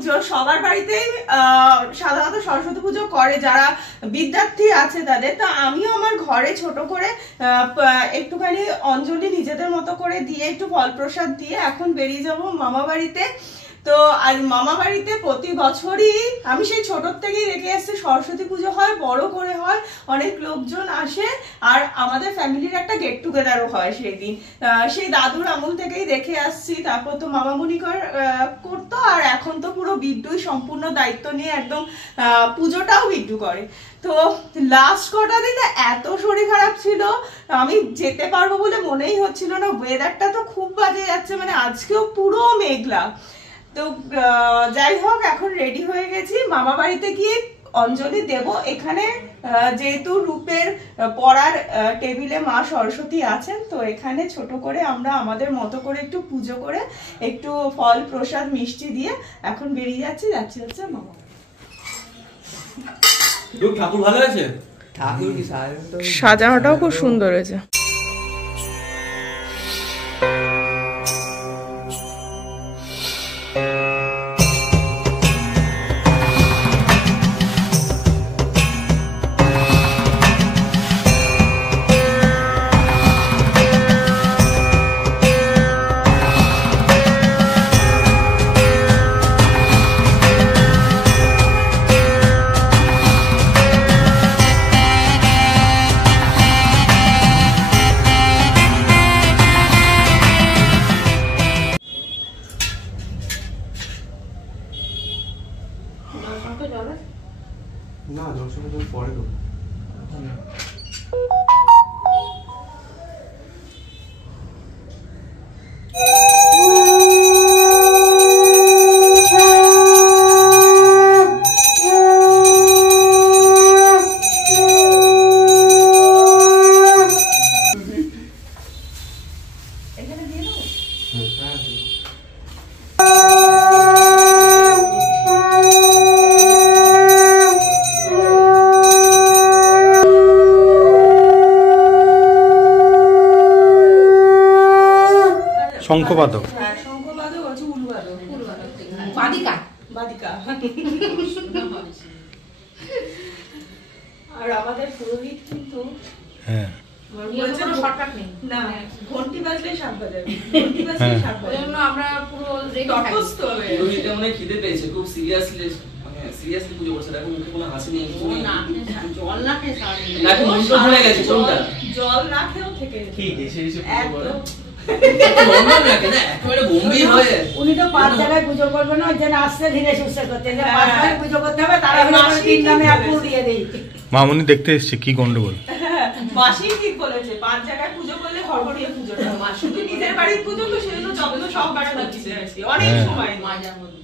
পুজো সবার বাড়িতেই সাধারণত সরস্বতী পুজো করে যারা বিদ্যার্থী আছে তাদের। তো আমিও আমার ঘরে ছোট করে একটুখানি অঞ্জলি নিজেদের মতো করে দিয়ে একটু ফল প্রসাদ দিয়ে এখন বেরিয়ে যাব মামা বাড়িতে। তো আর মামা বাড়িতে প্রতি বছরই আমি সেই ছোটোর থেকেই দেখে আসছি সরস্বতী পুজো হয়, বড় করে হয়, অনেক লোকজন আসে, আর আমাদের ফ্যামিলির একটা গেট টুগেদারও হয় সেই দিন। সেই দাদুর আমল থেকেই দেখে আসছি। তারপর তো মামামুনি করতো, আর এখন তো পুরো বিড্ডুই সম্পূর্ণ দায়িত্ব নিয়ে একদম পুজোটাও বিড্ডু করে। তো লাস্ট কটা দিনে এত শরীর খারাপ ছিল, আমি যেতে পারবো বলে মনেই হচ্ছিল না। ওয়েদারটা তো খুব বাজে যাচ্ছে, মানে আজকেও পুরো মেঘলা। তো যাই হোক, এখন রেডি হয়ে গেছি, মামা বাড়িতে গিয়ে অঞ্জলি দেব। এখানে যেহেতু রূপের পড়ার টেবিলে মা সরস্বতী আছেন, তো এখানে ছোট করে আমরা আমাদের মতো করে একটু পুজো করে একটু ফল প্রসাদ মিষ্টি দিয়ে এখন বেরিয়ে যাচ্ছি হচ্ছে মামা। ঠাকুর ভালো আছে, ঠাকুর সাজানোটাও খুব সুন্দর হয়েছে। না দর্শন পরে তো শঙ্খবাদক, শঙ্খবাদক হচ্ছে উলুবাদক, বাদিকা বাদিকা। আর আমাদের পুরোহিত কিন্তু হ্যাঁ শর্টকাট নেই, না ঘন্টি বাজলে শাক বাজাবে, ঘন্টি বাজলে শাক বাজাবে, আমরা পুরো তটস্থ হয়ে পুরোহিতটা মনে খিদে পেয়েছে, খুব সিরিয়াসলি সিরিয়াসলি পুজো করছে। দেখো মুখে কোনো হাসি নেই, কিছু নেই, জল না খেয়ে সারা নাকি মুন্ড ভরে গেছে। কোনটা জল না খেয়েও থেকে ঠিক এসে এসে একদম উনি তো 5 জায়গায় পুজো করবে না, ওই জন্য আসতে ধীরে সুস্থ করতে, 5 জায়গায় পুজো করতে হবে, তারা 3 নামে আপুর দিয়ে দেই। মামুনি দেখতে এসছে, কি গন্ডগোল। মাসি ঠিক বলেছে, 5 জায়গায় পুজো করলে হড়বড়িয়ে পুজোটা, শুধু নিজের বাড়ির পুজো তো সেজন্য যত্ন সব বাড়া হচ্ছে আর কি, অনেক সময় মাজার মধ্যে।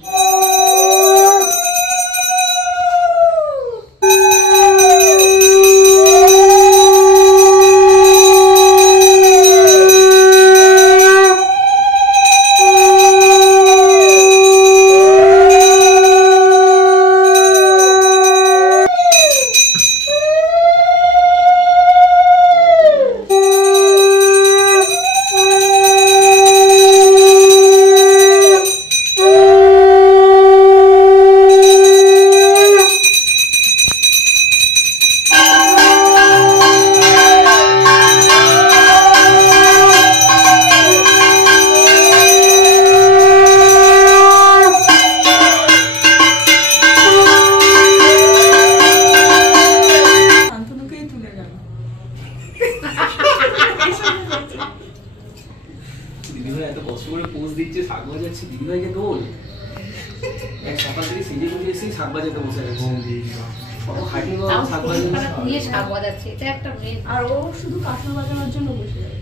আর ও শুধু কাঁসর বাজানোর জন্য বসে যাবে,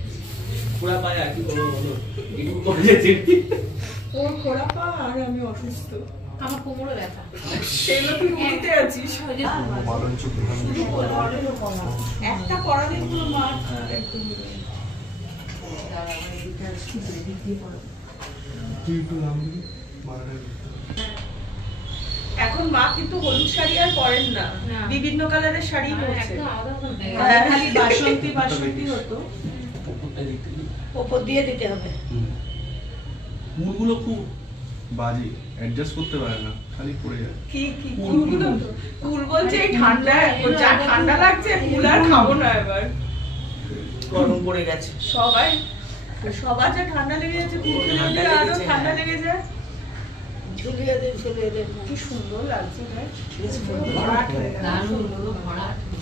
খোড়া পায় আর কি বলবো, ওর খোড়া পা আর আমি অসুস্থ, আমার কোমরে ব্যথা, সেগুলো তুই উঠতে আছিস, একটা পড়ালে পুরো মাঠ একদম। এখন মা কিন্তু হলুদ শাড়ি আর পরেন না, বিভিন্ন কালারের শাড়ি পরছে, খালি বাসন্তী বাসন্তী হতো, উপর দিয়ে দিতে হবে। মুড়গুলো খুব বাজি অ্যাডজাস্ট করতে পারে না, খালি পড়ে যায়। কি কুল বলছে এই ঠান্ডা, যা ঠান্ডা লাগছে কুল আর খাবো না, এবার গরম পড়ে গেছে। সবার যা ঠান্ডা লেগে যাচ্ছে, কুল খেলে আরো ঠান্ডা লেগে যায়। কি সুন্দর লাগছে ভাই, ভরাট হয়ে গেল।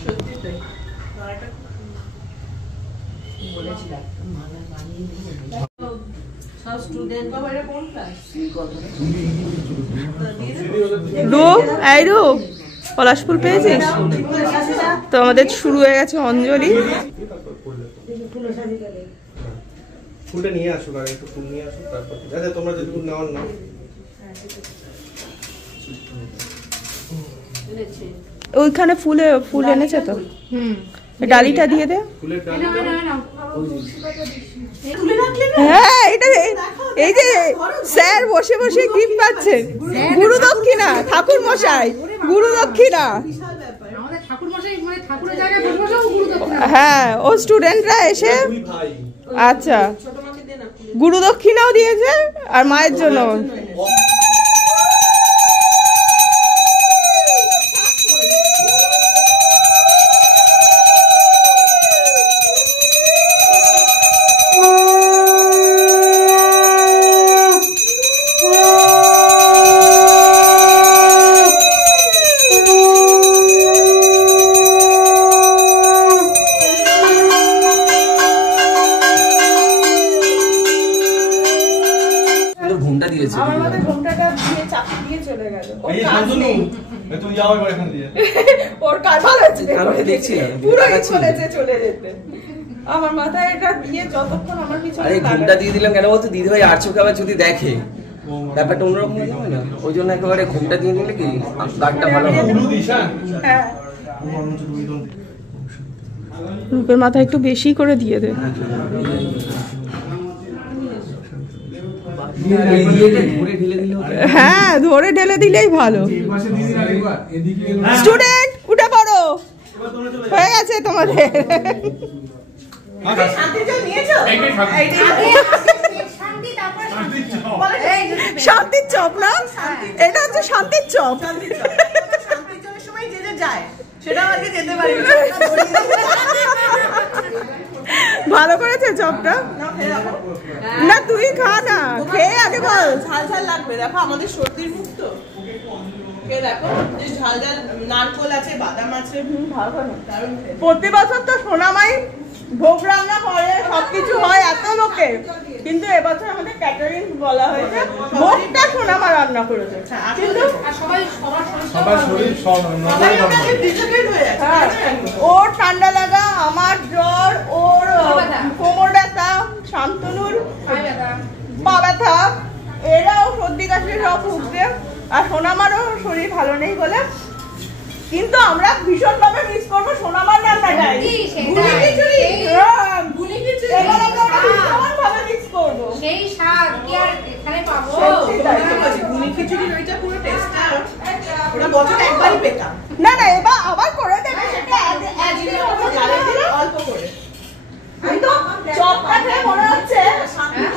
সত্যি তাই, রূপ পলাশপুর পেয়েছিস তো? আমাদের শুরু হয়ে গেছে অঞ্জলি। ফুলটা নিয়ে আসো, আর একটু ফুল নিয়ে আসো, তারপর আচ্ছা তোমরা যেটুকু নেওয়ার নাও। ওইখানে ফুল এনেছে তো, ডালিটা দিয়ে দে। ফুলের ডাল হ্যাঁ, এই যে স্যার বসে বসে গিফট পাচ্ছেন, গুরু দক্ষিণা, ঠাকুর মশাই গুরু দক্ষিণা। আমাদের ঠাকুর মশাই মানে ঠাকুরের জায়গায় বসে বসেও গুরু দক্ষিণা। হ্যাঁ, ও স্টুডেন্টরা এসে দুই ভাই আচ্ছা গুরু দক্ষিণাও দিয়েছে আর মায়ের জন্য। ঘুমটা দিয়েছে। আমার মাথায় ঘোমটাটা দিয়ে চাপি দিয়ে চলে গেল। এই শান্তনু তুই যাও এবার এখান দিয়ে। ওর কাজ ভালো হচ্ছে, কারণে দেখছি না, পুরো দেখাচ্ছি। বলেছে চলে যেতে। আমার মাথায় এটা দিয়ে যতক্ষণ আমার পিছনে আরে ঘুমটা দিয়ে দিলাম কেন বলতো, দিদি ভাই আর চোখে আবার যদি দেখে ব্যাপারটা অন্যরকম হয়ে যাবে না, ওই জন্য একেবারে ঘুমটা দিয়ে দিলে কি গানটা ভালো হবে। গুরু দিস হ্যাঁ, রূপের মাথা একটু বেশি করে দিয়ে দে। হ্যাঁ, ধরে ঢেলে দিলেই ভালো। স্টুডেন্ট উঠে পড়ো, হয়ে গেছে তোমাদের। শান্তির চপ না, এটা হচ্ছে শান্তির চপ। ভালো করেছে চপটা। না তুই খা না, খেয়ে আগে বল। ঝাল ঝাল লাগবে, দেখো আমাদের সর্দির মুখ তো। দেখো যে ঝাল ঝাল নারকোল আছে, বাদাম আছে, দারুণ খেতে। প্রতি বছর তো সোনামাই ভোগ রান্না করে, সবকিছু হয় এত লোকে, কিন্তু এবছর আমাদের ক্যাটারিং বলা হয়েছে, ভোগটা সোনামা রান্না করেছে। কিন্তু সবার শরীর সব হ্যাঁ, ওর ঠান্ডা লাগা, আমার জ্বর, ওর কোমর ব্যথা, শান্তনুর পা ব্যথা, এরাও সর্দি কাশি সব ভুগছে, আর সোনামারও শরীর ভালো নেই বলে। কিন্তু আমরা ভীষণ ভাবে মিস করবো সোনামার রান্নাটাই। এবার আমরা ভীষণ ভাবে মিস করবো। সেই স্বাদ কি আর এখানে পাবো? গুনি খিচুড়ির ওইটা পুরো টেস্টটা ওটা বছর একবারই পেতাম। না না, এবার আবার করে দেবে সেটা, অল্প করে। কিন্তু চপটা খেয়ে মনে হচ্ছে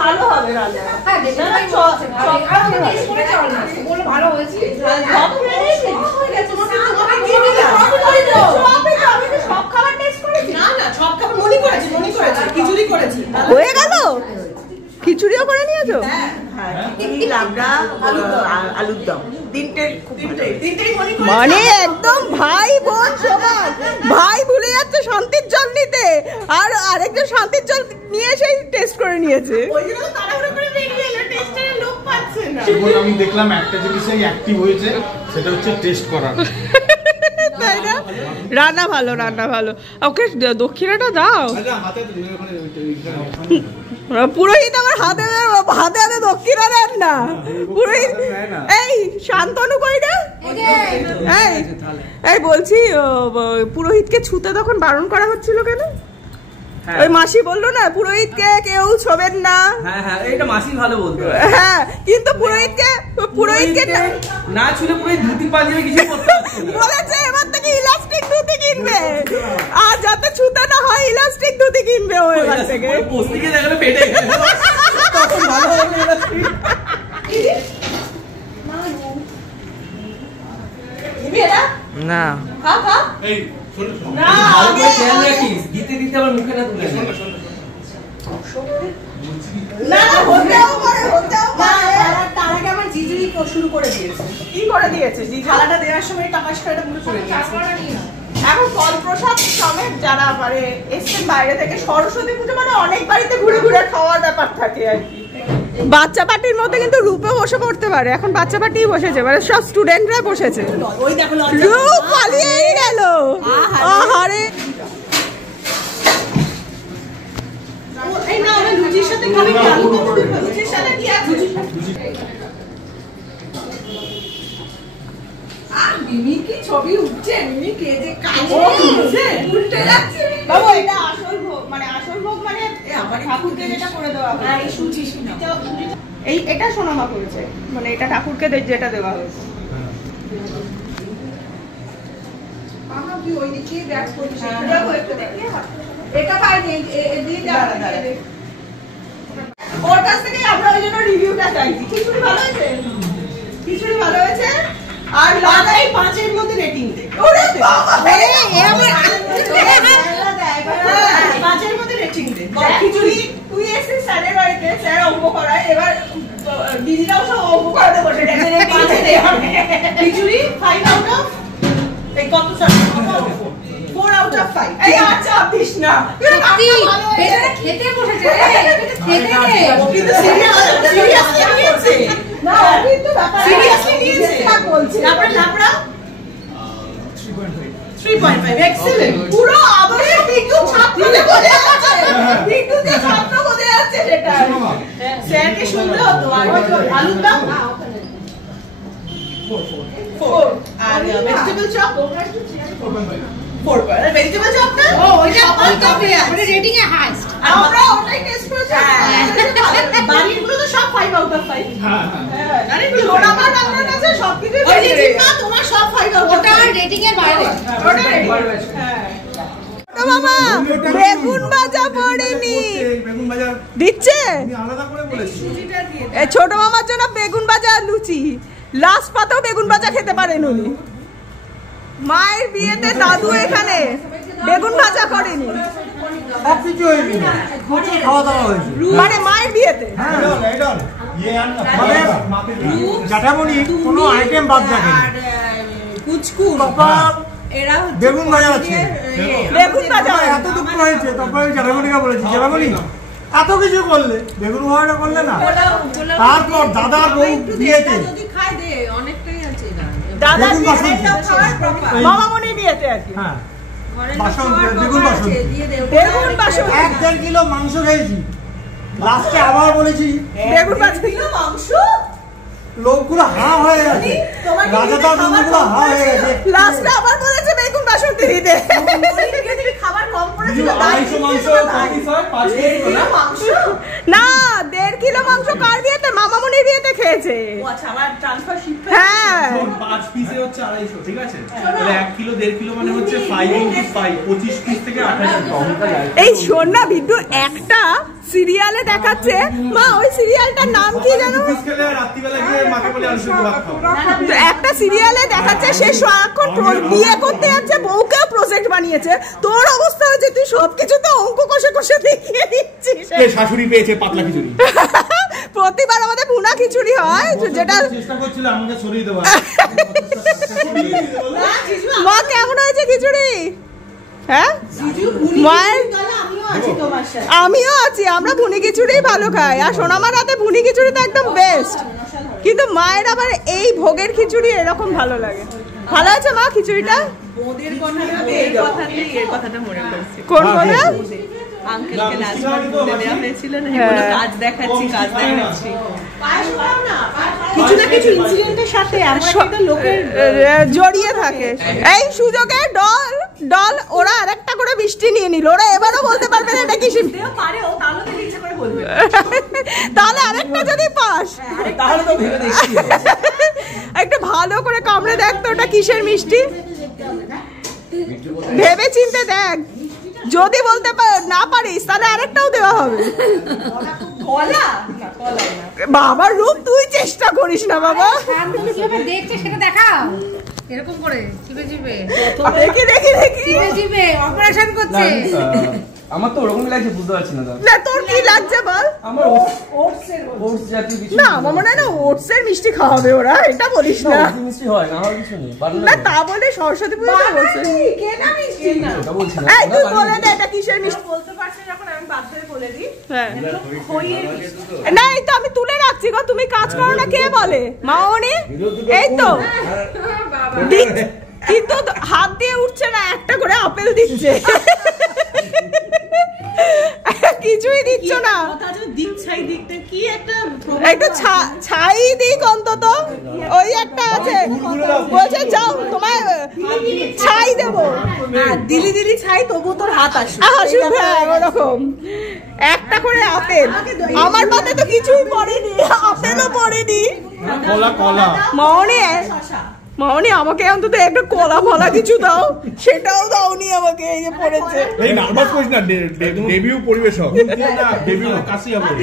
ভালো হবে রান্না। হ্যাঁ, না না, চপটা আমি টেস্ট করে চাও না, বলে ভালো হয়েছে। চপ খেয়ে নিয়েছি। তোমাকে দিয়ে দিলাম। চপই তো, আমি তো সব খাবার টেস্ট করেছি। না না, সব খাবার মনি করেছে, খিচুড়ি করেছি। হয়ে গেল, খিচুড়িও করে নিয়েছো? লাবড়া, আলুর দম, তিনটেই মনি করেছে। মানে একদম ভাই বোন সমান। ভাই ভুলে যাচ্ছে শান্তির জল নিতে, আর আরেকজন শান্তির জল নিয়ে এসে টেস্ট করে নিয়েছে। ওই জন্য তো তাড়াহুড়ো করে বেরিয়ে এলো, টেস্টের লোক পাচ্ছে না। আমি দেখলাম একটা জিনিসই অ্যাক্টিভ হয়েছে, সেটা হচ্ছে টেস্ট করা। তাই না? রান্না ভালো, রান্না ভালো। ওকে দক্ষিণাটা দাও। হাতে পুরোহিত আমার হাতে হাতে হাতে দক্ষিণা দেন না। পুরোহিত এই শান্তনু কই রে? এই বলছি, পুরোহিতকে ছুতে তখন বারণ করা হচ্ছিল কেন? ওই মাসি বললো না পুরোহিতকে কেউ ছোবেন না। হ্যাঁ হ্যাঁ, এটা মাসি ভালো বলতো। হ্যাঁ, কিন্তু পুরোহিতকে না ছুলে পুরোহিত ধুতি পাঞ্জাবি কিছু করতে পারতো না। বলেছে এবার থেকে ইলাস্টিক ধুতি কিনবে, আর যাতে ছুতে না হয় ইলাস্টিক ধুতি কিনবে ও এবার থেকে। পোস্টিকে দেখালে পেটে গেল, তখন ভালো হবে ইলাস্টিক। না খা খা এই শোনো শোনো। না ভালো আগে করে খেয়াল রাখিস, দিতে দিতে আবার মুখে না তুলে শোনো, দিস। শোনো, শোনো। না না হতেও পারে তার আগে আমার জিজুরি শুরু করে দিয়েছে। কি করে দিয়েছে জি থালাটা দেওয়ার সময় টাকাশ করে পুরো করে দিয়েছে। এখন ফল প্রসাদ সমেত যারা মানে এসছেন বাইরে থেকে সরস্বতী পুজো মানে অনেক বাড়িতে ঘুরে ঘুরে খাওয়ার ব্যাপার থাকে আর কি। বাচ্চা পার্টির মধ্যে কিন্তু রূপে বসে পড়তে পারে, এখন বাচ্চা পার্টি বসেছে মানে সব স্টুডেন্টরা বসেছে। ওই দেখো রূপ পালিয়েই গেল। আহারে এই না ওরা লুচির সাথে খাবে কি আলু কত দিবে? লুচির সাথে কি আছে? আর মিমি কি ছবি উঠছে, মিমি কে যে কাজে উল্টে যাচ্ছে। বাবু এটা আসল ভোগ মানে আসল ভোগ মানে ঠাকুরকে যেটা করে দেওয়া হয়। এই সুচি এই এটা সোনামা করেছে মানে এটা ঠাকুরকে যেটা দেওয়া হয়েছে। আমরা কি ওই দিকে ব্যাক করছি দেখো একটু দেখি এটা পাইনি এদিকে দাঁড়া ওর কাছ থেকে আমরা ওই জন্য রিভিউটা চাইছি। খিচুড়ি ভালো হয়েছে, খিচুড়ি ভালো হয়েছে আর লাগাই 5 এর মধ্যে রেটিং দে। ওরে বাবা এ আমি 5 এর মধ্যে রেটিং দে। খিচুড়ি তুই এসে স্যারের বাড়িতে স্যার অঙ্ক করায়, এবার দিদিরাও সব অঙ্ক করাতে বসে রেটিং দে। খিচুড়ি 5 আউট অফ এই কত স্যার 4 আউট অফ 5। এই আচ্ছা দিস না সত্যি এটা খেতে বসেছে রে, খেতে দে। কিন্তু সিরিয়াসলি নিয়েছে না, কিন্তু সিরিয়াসলি নিয়েছে না বলছি। তারপরে লাপড়া 3.5 এক্সেলেন্ট। পুরো আদর্শ বিদ্যুৎ ছাত্র বলে আছে, বিদ্যুৎ ছাত্র বলে আছে সেটা। স্যারকে শুনতে হতো। আর আলুর দাম 4 আর ভেজিটেবল চপ 4 ভেজিটেবল চপ না ও ওইটা কত দেয়া মানে রেটিং এ হাইস্ট। আমরা ওটাই টেস্ট করেছি। বাড়িগুলো তো সব 5 আউট অফ 5। হ্যাঁ হ্যাঁ আরে সোনামার আপনার কাছে সবকিছু ওই যে না তোমার সব 5 আউট ওটা রেটিং এর বাইরে। ওটা হ্যাঁ মামা বেগুন ভাজা পড়েনি বেগুন বাজার দিচ্ছে। আমি আলাদা করে বলেছি। এই ছোট মামার জন্য বেগুন ভাজা আর লুচি। লাস্ট পাতেও বেগুন ভাজা খেতে পারেন উনি। মায়ের বিয়েতে দাদু এখানে বেগুন ভাজা করেনি সবকিছু হয়নি, খাওয়া দাওয়া হয়েছে। মানে মায়ের বিয়েতে। মানে জ্যাঠামণি কোনো আইটেম বাদ রাখেনি। পাপা বেগুন ভাজা আছে, বেগুন ভাজা এত দুঃখ হয়েছে। তারপরে জ্যাঠামণিকে বলেছি, জ্যাঠামণি এত কিছু করলে বেগুন ভাজাটা করলে না। তারপর দাদার বউ বিয়েতে দাদা বেগুন বাসন মামামণির বিয়েতে আর কি। হ্যাঁ বাসন বেগুন বাসন বেগুন বাসন 1.5 কিলো মাংস খেয়েছি। লাস্টে আবার বলেছি বেগুন ভাজা মাংস লোকগুলো হা হয়ে গেছে, রাজাদার বন্ধুগুলো হা হয়ে গেছে। লাস্টে আবার বলেছে বেগুন বাসন দিতে। খাবার কম পড়েছিল মাংস না 1.5 কিলো মাংস কার বিয়েতে মামামণির বিয়েতে খেয়েছে। আচ্ছা আমার ট্রান্সফার শিপ। হ্যাঁ 5 পিসে হচ্ছে 250, ঠিক আছে? তাহলে 1 কিলো 1.5 কিলো মানে হচ্ছে 5 into 5 25 পিস থেকে 28। এই শোন না বিদ্যু একটা সিরিয়ালে দেখাচ্ছে মা ওই সিরিয়ালটার নাম কি জানো? পিস খেলে রাত্রিবেলা গিয়ে মাকে বলে আলু সেদ্ধ ভাত খাও। তো একটা সিরিয়ালে দেখাচ্ছে সে সারাক্ষণ বিয়ে করতে যাচ্ছে, বউকেও প্রজেক্ট বানিয়েছে। তোর অবস্থা হয়েছে তুই সবকিছু তো অঙ্ক কষে কষে দেখিয়ে দিচ্ছিস। শাশুড়ি পেয়েছে পাতলা খিচুড়ি। প্রতিবার আমাদের ভুনা খিচুড়ি হয় যেটা চেষ্টা করছিল আমাকে সরিয়ে দেওয়া। মা কেমন হয়েছে খিচুড়ি? হ্যাঁ মায়ের আমিও আছি, আমরা ভুনি খিচুড়িই ভালো খাই। আর সোনামার হাতে ভুনি খিচুড়ি তো একদম বেস্ট। কিন্তু মায়ের আবার এই ভোগের খিচুড়ি এরকম ভালো লাগে। ভালো আছে মা খিচুড়িটা? কোন কথা? আঙ্কেলকে লাস্ট বার বলে দেওয়া হয়েছিল না, এগুলো কাজ দেখাচ্ছি কাজ দেখাচ্ছি। কিছু না কিছু ইনসিডেন্টের সাথে আমরা একটা লোকের জড়িয়ে থাকে। এই সুযোগে ডল ডল ওরা আরেকটা করে বৃষ্টি নিয়ে নিল। ওরা এবারও বলতে পারবে না এটা কি পারে, ও তাহলে তো ইচ্ছে করে বলবে। তাহলে আরেকটা যদি পাস তাহলে তো ভেবে দেখছি। একটু ভালো করে কামড়ে দেখ তো ওটা কিসের মিষ্টি, ভেবে চিনতে দেখ। যদি বলতে না পারিস তাহলে আরেকটাও দেওয়া হবে। কলা না, কলা না। বাবার রূপ তুই চেষ্টা করিস না বাবা। শান্তনু কিভাবে দেখছে সেটা দেখাও, এরকম করে চিপে চিপে দেখি দেখি দেখি চিপে চিপে অপারেশন করছে। আমার তো ওরকমই লাগছে, বুঝতে পারছি না দাদা। না তোর কি লাগছে বল? আমার ওটস জাতীয় কিছু না আমার মনে হয় না ওটসের মিষ্টি খাওয়াবে ওরা, এটা বলিস না। মিষ্টি হয় না, কিছু নেই। না তা বলে সরস্বতী পুজোতে বলছে। কেনা মিষ্টি না। ওটা বলছি না। এই তুই বলে দে এটা কিসের মিষ্টি। বলতে পারছি যখন আমি বাধ্য হয়ে বলে দিই। হ্যাঁ খইয়ের মিষ্টি। না এই তো আমি তুলে রাখছি গো, তুমি কাজ করো না। কে বলে? মামনি। এই তো কিন্তু হাত দিয়ে উঠছে না, একটা করে আপেল দিচ্ছে। কিছুই দিচ্ছ না। দিকছাই দিকটা কি একটা একটু ছাই দিক অন্তত, ওই একটা আছে বলছে যাও তোমায় ছাই দেবো। দিলি দিলি ছাই, তবু তোর হাত আসে। আসুক ওরকম একটা করে আপেল। আমার পাতে তো কিছুই পড়েনি, আপেলও পড়েনি। মামনি আমাকে অন্তত একটা কলা ফলা কিছু দাও, সেটাও দাওনি আমাকে। এই যে পড়েছে, এই নার্ভাস করিস না, ডেবিউ পরিবেশক না, ডেবিউ কাশি হবে,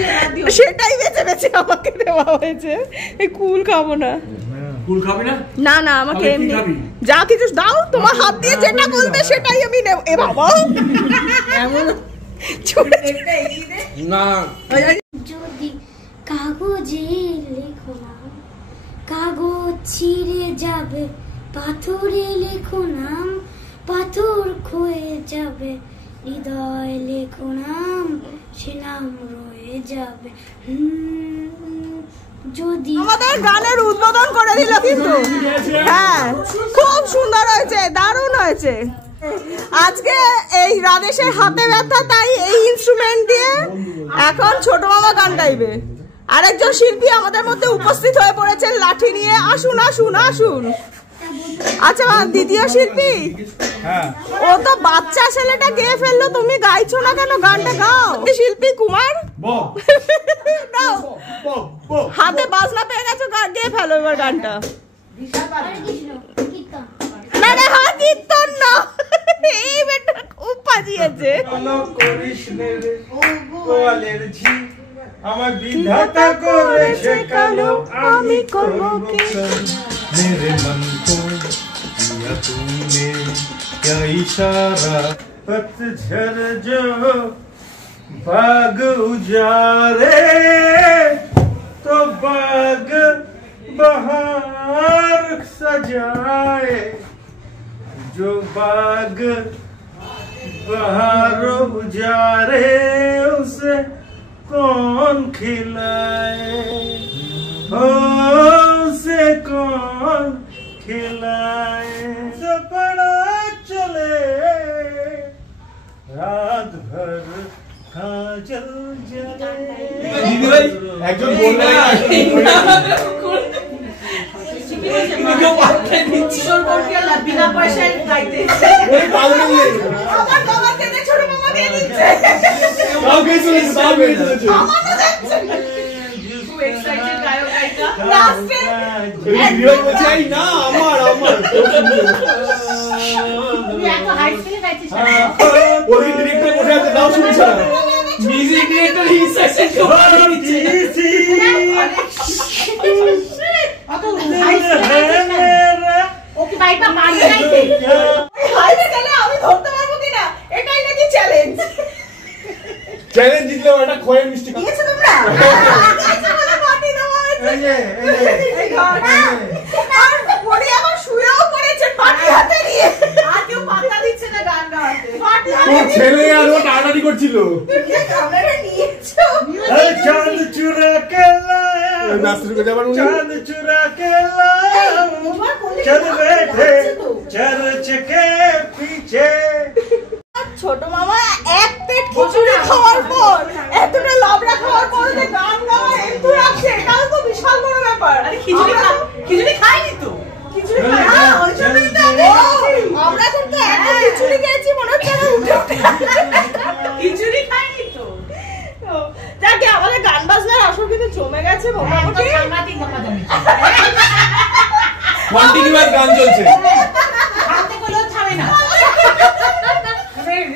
সেটাই বেছে বেছে আমাকে দেওয়া হয়েছে। এই কুল খাবো না। কুল খাবি না? না না আমাকে এমনি যা কিছু দাও, তোমার হাত দিয়ে যেটা বলবে সেটাই আমি নেব। এ বাবা এমন না, যদি কাগজে লেখো নাম, কাগজ ছিঁড়ে যাবে, পাথরে লেখো নাম, পাথর ক্ষয়ে যাবে, হৃদয় লেখো নাম, সে নাম রয়ে যাবে। যদি আমাদের গানের উদ্বোধন করে দিল কিন্তু। হ্যাঁ খুব সুন্দর হয়েছে, দারুণ হয়েছে। আজকে এই রাধেশের হাতে ব্যথা, তাই এই ইনস্ট্রুমেন্ট দিয়ে এখন ছোট মামা গান গাইবে। আরেকজন শিল্পী আমাদের মধ্যে উপস্থিত হয়ে পড়েছেন লাঠি নিয়ে। আসুন আসুন আসুন। আচ্ছা দ্বিতীয় শিল্পী, ও তো বাচ্চা ছেলেটা গেয়ে ফেললো, তুমি গাইছো না কেন? গানটা গাও। শিল্পী কুমার হাতে বাজনা পেয়ে গেছো, গেয়ে ফেলো এবার গানটা। না রে হ্যাঁ কীর্তন না, এই বেটা খুব পাজিয়েছে। আমার বিধাতা করেছে কালো, আমি করব কি? मेरे मन को दिया तूने क्या इशारा, पतझड़ जो बाग उजारे तो बाग बहार सजाए, जो बाग बहार उजारे उसे कौन खिलाए, उसे कौन खिलाए, सपना चले रात भर काजल जले। दीदी भाई একজন বললে বিনা পয়সায় গাইতে আমার বাবাকে ছোট মামাকে দিচ্ছে। কাউকে শুনেছি, কাউকে শুনেছি। এক্সাইটেড গায়ক গায়িকা লাস্টে ভিডিও বলছে এই না আমার তুমি এত হাই স্পিডে গাইছিস না? ওই ডিরেক্টর বসে আছে, নাও শুনছ না? মিউজিক ডিরেক্টর ইনস্ট্রাকশন করে দিচ্ছে। অত হাই স্পিডে গাইছিস না? ও কি বাইকটা মারবে গাইতে? হাইবে গেলে আমি ধরতে পারবো কিনা, এটাই নাকি চ্যালেঞ্জ। চ্যালেঞ্জ জিতলে একটা খয়ের মিষ্টি খাও। দিয়েছো তোমরা? আচ্ছা বলে পার্টি দেওয়া হয়েছে। এই ঘর। আর পরে আবার শুয়েও পড়েছে পার্টি হাতে নিয়ে। আর কেউ পাত্তা দিচ্ছে না গান গাওয়াতে। পার্টি ও হাতে ছেলে আর ও টাটাটি করছিল। তুমি ক্যামেরা নিয়েছো। আরে চাঁদ চুরা কে লায়া, নাচতে ঢুকে যাবার উনি। চাঁদ চুরা কে লায়া, চল বেঠে চর্চ কে পিছে। ছোট মামা এক পেট খিচুড়ি খাওয়ার পর, এতটা লাবড়া খাওয়ার পর যে গান গাওয়া একটু রাখছে, এটাও তো বিশাল বড় ব্যাপার। আরে খিচুড়ি খাইনি তো। খিচুড়ি খাই না, ওই জন্যই তো আমরা কিন্তু এত খিচুড়ি খেয়েছি মনে হচ্ছে না উঠে উঠে। খিচুড়ি খাইনি তো। যাকে আমাদের গান বাজনার আসর কিন্তু জমে গেছে মোটামুটি। সাংঘাতিক কথা জানি। কন্টিনিউয়াস গান চলছে। হাতে কলম থামে না।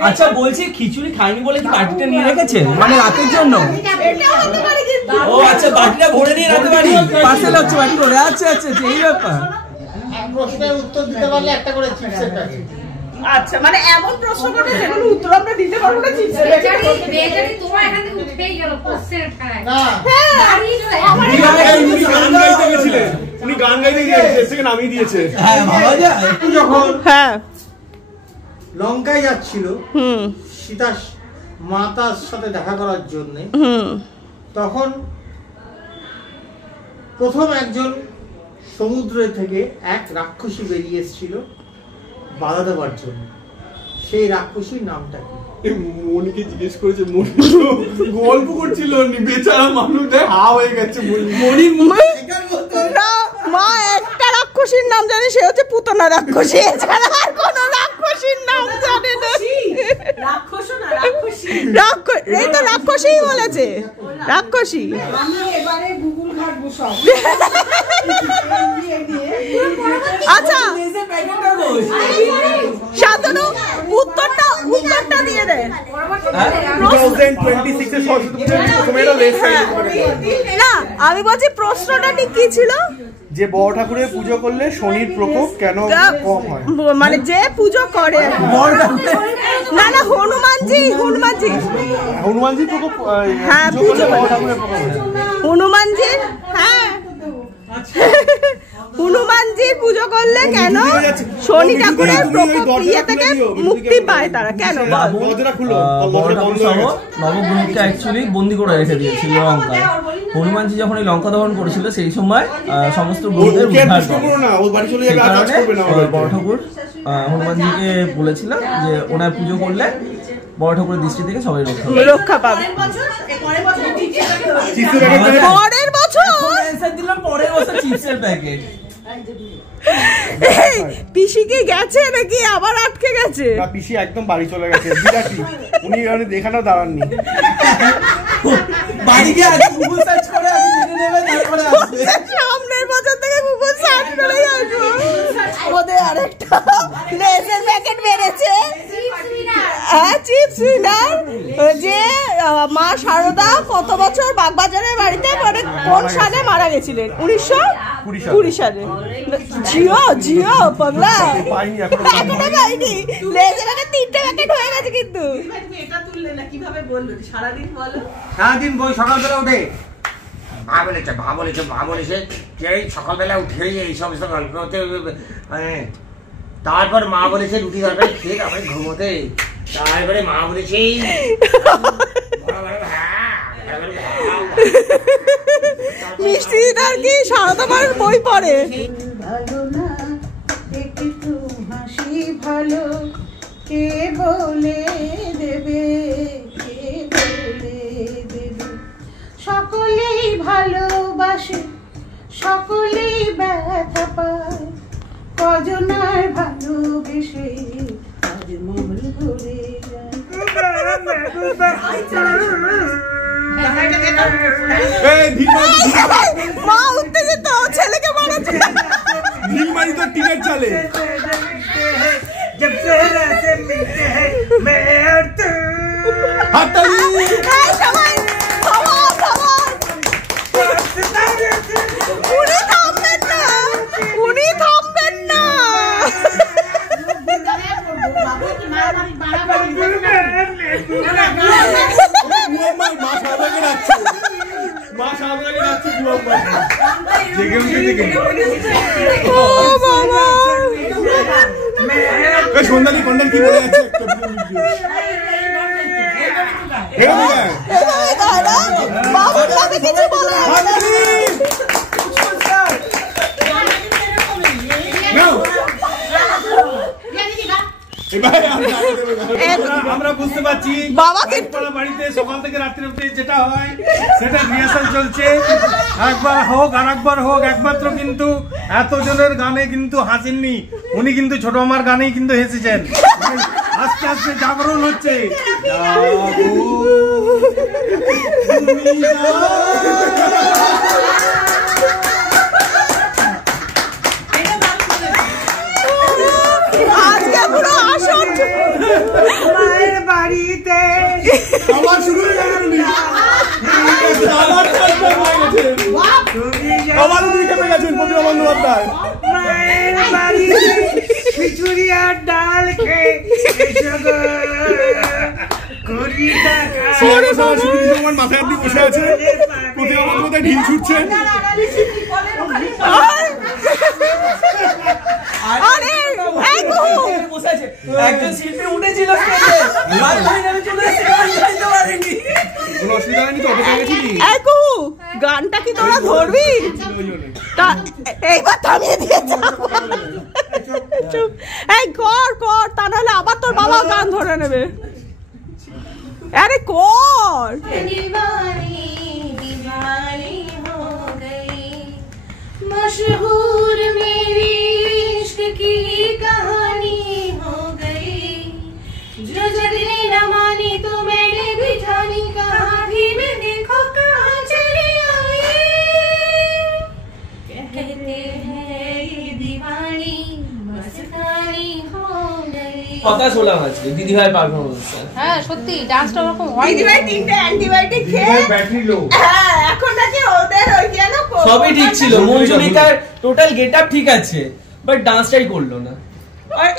আচ্ছা বলছি খিচুড়ি খাইনি বলে কি বাটিটা নিয়ে রেখেছে মানে রাতের জন্য? ও আচ্ছা বাটিটা ভরে নিয়ে রাতে বাড়ি পার্সেল হচ্ছে বাটি করে। আচ্ছা আচ্ছা এই ব্যাপার। প্রশ্নের উত্তর দিতে পারলে একটা করে চিপসের প্যাকেট। আচ্ছা মানে এমন প্রশ্ন করে যেগুলো উত্তর আমরা দিতে পারবো না চিপসের বেচারি তোমার এখান থেকে উঠেই গেল প্রশ্নের খেলায়। না উনি গান গাইতে গিয়ে নামিয়ে দিয়েছে। হ্যাঁ ভালো যায়। যখন হ্যাঁ লঙ্কায় যাচ্ছিল সীতা মাতার সাথে দেখা করার জন্য, তখন প্রথম একজন সমুদ্র থেকে এক রাক্ষসী বেরিয়ে এসেছিল বাধা দেওয়ার জন্য। সেই রাক্ষসীর নামটা কি? মনিকে জিজ্ঞেস করেছে, মনি গল্প করছিল, বেচারা মানুষ হা হয়ে গেছে। মনি মা একটা রাক্ষসীর নাম জানে, সে হচ্ছে পুতনা রাক্ষসী, এছাড়া আর কোনো রাক্ষসীর নাম জানে না। এই তো রাক্ষসীই বলেছে, রাক্ষসী। আমি এবারে গুগল ঘাটবো সব। আচ্ছা শান্তনু উত্তরটা দিয়ে দে। 2026 এর সরস্বতী পুজোর না আমি বলছি প্রশ্নটা ঠিক কি ছিল? যে বড় ঠাকুরের পুজো করলে শনির প্রকোপ কেন কম হয়? মানে যে পুজো করে না না হনুমানজি প্রকোপ। হ্যাঁ পুজো হনুমানজি, হ্যাঁ হনুমানজির পুজো করলে কেন শনি ঠাকুরের প্রকোপ ইয়ে থেকে মুক্তি পায় তারা, কেন? নবগ্রহকে অ্যাকচুয়ালি বন্দি করে রেখে দিয়েছিল লঙ্কায়। হনুমানজি যখন এই লঙ্কা দহন করেছিল সেই সময় সমস্ত গ্রহদের উদ্ধার করে বড় ঠাকুর হনুমানজিকে বলেছিল যে ওনার পুজো করলে বড় ঠাকুরের দৃষ্টি থেকে সবাই রক্ষা পাবে। পরের বছর দিলাম, পরের বছর চিপসের প্যাকেট। পিসি কি গেছে নাকি আবার আটকে গেছে? না পিসি একদম বাড়ি চলে গেছে, বিরাটি। উনি এখানেও দাঁড়াননি, বাড়ি গিয়ে আগে গুগল সার্চ করে আগে জেনে নেবে, তারপরে আসবে। সামনের বছর থেকে গুগল সার্চ করেই আসবো। ওদের আরেকটা লেজের প্যাকেট বেড়েছে, হ্যাঁ চিপস উইনার। যে মা শারদা কত বছর বাগবাজারের বাড়িতে মানে কোন সালে মারা গেছিলেন? 1920 সালে। জিও পাগলা এখনো পাইনি। লেজের প্যাকেট 3টে প্যাকেট হয়ে গেছে কিন্তু। এটা তুললে না কিভাবে বললো? সারাদিন বলো, সারাদিন বই সকালবেলা উঠে মা বলেছে সেই সকালবেলা উঠেই এই সমস্ত গল্প হতে, তারপর মা বলেছে রুটি তরকারি খেয়ে তারপরে ঘুমোতে, তারপরে মা বলেছে মিষ্টিদার কি সারদামার বই পড়ে? ভালো না একটু হাসি ভালো, কে বলে দেবে, কে বলে দেবে? সকলেই ভালোবাসে, সকলেই ব্যথা পায়, কজন আর ভালোবেসে আজ মন ভরে যায়। মা উঠতে যেত, ছেলেকে মারাচ্ছে। নীলমারি তো টিনের চালে। সবাই উনি থামবেন না। সন্ধ্যালি কন্ডাল কি বলে যাচ্ছে? বাবুর নামে কিছু বলে আমরা বুঝতে পারছি বাবাকে বাড়িতে সকাল থেকে রাত্রে অবধি যেটা হয় সেটা রিহার্সাল চলছে। একবার হোক আর একবার হোক, একমাত্র কিন্তু এতজনের গানে কিন্তু হাসেননি উনি, কিন্তু ছোট আমার গানেই কিন্তু হেসেছেন। আস্তে আস্তে জাগরণ হচ্ছে। আজকে পুরো আসন আছেন প্রতিমা বন্দ্যোপাধ্যায়। মায়ের বাড়িতে খিচুড়ি আর ডাল খেয়ে এসো গো, কোটি টাকা। মাথায় আপনি বসে আছেন, প্রতিমা বন্দ্যোপাধ্যায় ঢিল ছুটছেন। আরে এই কুহু একজন শিল্পী উঠেছিল স্টেজে, চলে এসেছে, কোনো অসুবিধা হয়নি তো? অপেক্ষা গেছিলি? এই কুহু, গানটা কি তোরা ধরবি? এইবার থামিয়ে দিয়েছে। চুপ, এই কর কর, তা নাহলে আবার তোর বাবা গান ধরে নেবে। আরে কর। मशहूर मेरी इश्क की कहानी हो गई, जो जग ने न मानी तो मैंने भी ठानी, कहा भी मैं देखो कहाँ चली आई, कहते हैं ये दीवानी मस्तानी हो गई। কথা শোনাম আজকে দিদি ভাই পারফরমেন্স। হ্যাঁ সত্যি ডান্সটা ওরকম হয়। দিদি ভাই 3টে অ্যান্টিবায়োটিক খেয়ে ব্যাটারি লো। হ্যাঁ এখন নাকি ওদের ওই কেন সবই ঠিক ছিল, মঞ্জুলিকার টোটাল গেটআপ ঠিক আছে, বাট ডান্সটাই করলো না।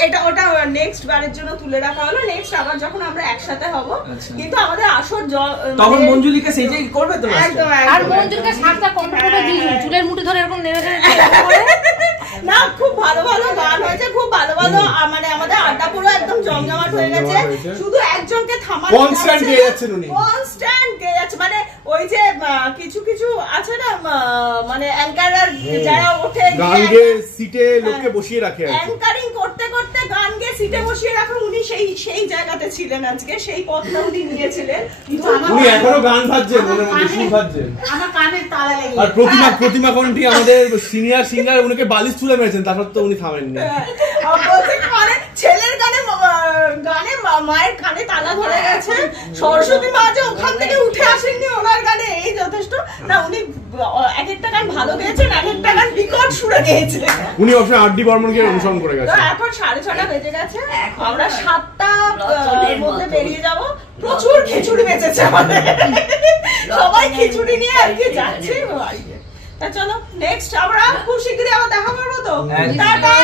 এটা ওটা নেক্সট বারের জন্য তুলে রাখা হলো, নেক্সট আবার যখন আমরা একসাথে হব। কিন্তু আমাদের আসর তখন মঞ্জুলিকা সেটাই করবে তো। একদম আর মঞ্জুলিকা শাকটা কমপ্লিট দিয়ে চুলের মুঠি ধরে এরকম নেড়ে নেড়ে না, খুব ভালো ভালো গান হয়েছে, খুব ভালো ভালো, মানে আমাদের আড্ডা পুরো একদম জমজমাট হয়ে গেছে। শুধু একজনকে থামানো কনস্ট্যান্ট গেয়ে যাচ্ছেন উনি, কনস্ট্যান্ট গেয়ে যাচ্ছে। মানে ওই যে কিছু কিছু আছে না, মানে অ্যাঙ্কারার যারা ওঠে গান গেয়ে সিটে লোককে বসিয়ে রাখে, অ্যাঙ্কারিং করতে করতে গান গেয়ে সিটে বসিয়ে রাখা, উনি সেই জায়গাতে ছিলেন আজকে, সেই পথটা উনি নিয়েছিলেন। উনি এখনো গান ভাজছেন, মনের মধ্যে সুর ভাজছেন। আমার কানের তালা লেগে আর প্রতিমা কণ্ঠী আমাদের সিনিয়র সিঙ্গার, উনিকে বালিশ তুলে মেরেছেন, তার সত্ত্বেও উনি থামেননি। ছেলের গানে মায়ের কানে তালা ধরে গেছে, সরস্বতী মা যে ওখান থেকে উঠে আসেননি ওনার গানে, এই যথেষ্ট না। উনি এক একটা গান ভালো গেয়েছেন, এক একটা গান বিকট সুরে গেয়েছেন। উনি অবশ্যই আর ডি বর্মনকে অনুসরণ করে গেছেন। এখন 6:30 বেজে গেছে, আমরা 7টার মধ্যে বেরিয়ে যাব। প্রচুর খিচুড়ি বেঁচেছে আমাদের, সবাই খিচুড়ি নিয়ে আর কি যাচ্ছে বাড়িতে। তা চলো নেক্সট আমরা খুব শীঘ্রই আবার দেখা করবো তো। Tata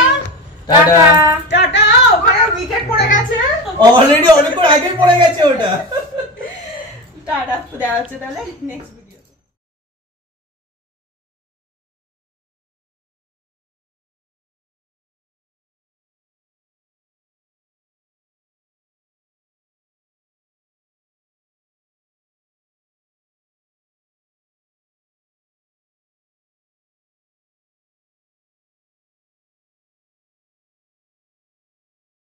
tata tata. ওখানে উইকেট পড়ে গেছে অলরেডি, অনেকক্ষণ আগেই পড়ে গেছে ওটা। টাটা, দেখা হচ্ছে তাহলে নেক্সট।